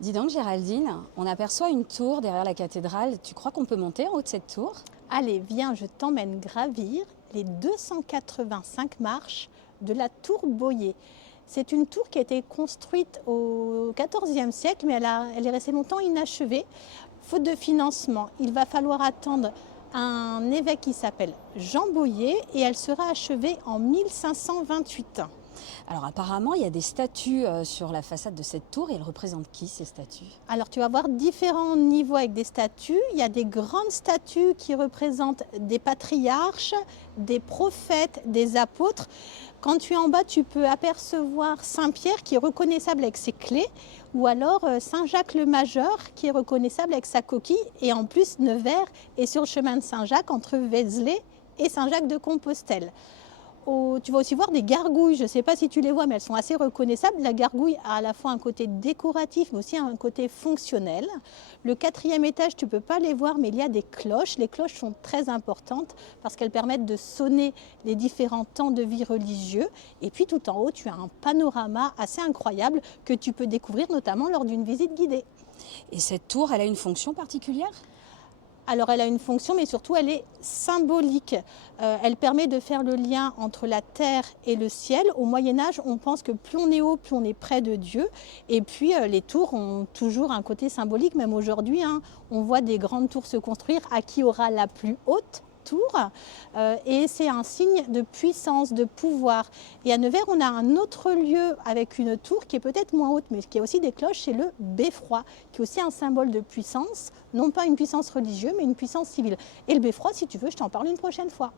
Dis donc Géraldine, on aperçoit une tour derrière la cathédrale. Tu crois qu'on peut monter en haut de cette tour? Allez, viens, je t'emmène gravir les 285 marches de la tour Boyer. C'est une tour qui a été construite au XIVe siècle, mais elle est restée longtemps inachevée. Faute de financement, il va falloir attendre un évêque qui s'appelle Jean Boyer et elle sera achevée en 1528. Alors apparemment, il y a des statues sur la façade de cette tour et elles représentent qui ces statues? Alors tu vas voir différents niveaux avec des statues. Il y a des grandes statues qui représentent des patriarches, des prophètes, des apôtres. Quand tu es en bas, tu peux apercevoir Saint-Pierre qui est reconnaissable avec ses clés, ou alors Saint-Jacques le Majeur qui est reconnaissable avec sa coquille. Et en plus, Nevers est sur le chemin de Saint-Jacques entre Vézelay et Saint-Jacques de Compostelle. Tu vas aussi voir des gargouilles, je ne sais pas si tu les vois, mais elles sont assez reconnaissables. La gargouille a à la fois un côté décoratif, mais aussi un côté fonctionnel. Le quatrième étage, tu ne peux pas les voir, mais il y a des cloches. Les cloches sont très importantes parce qu'elles permettent de sonner les différents temps de vie religieux. Et puis tout en haut, tu as un panorama assez incroyable que tu peux découvrir notamment lors d'une visite guidée. Et cette tour, elle a une fonction particulière? Alors elle a une fonction, mais surtout elle est symbolique. Elle permet de faire le lien entre la terre et le ciel. Au Moyen-Âge, on pense que plus on est haut, plus on est près de Dieu. Et puis les tours ont toujours un côté symbolique, même aujourd'hui, hein. On voit des grandes tours se construire à qui aura la plus haute tour. Et c'est un signe de puissance, de pouvoir. Et à Nevers, on a un autre lieu avec une tour qui est peut-être moins haute, mais qui a aussi des cloches, c'est le beffroi, qui est aussi un symbole de puissance, non pas une puissance religieuse, mais une puissance civile. Et le beffroi, si tu veux, je t'en parle une prochaine fois.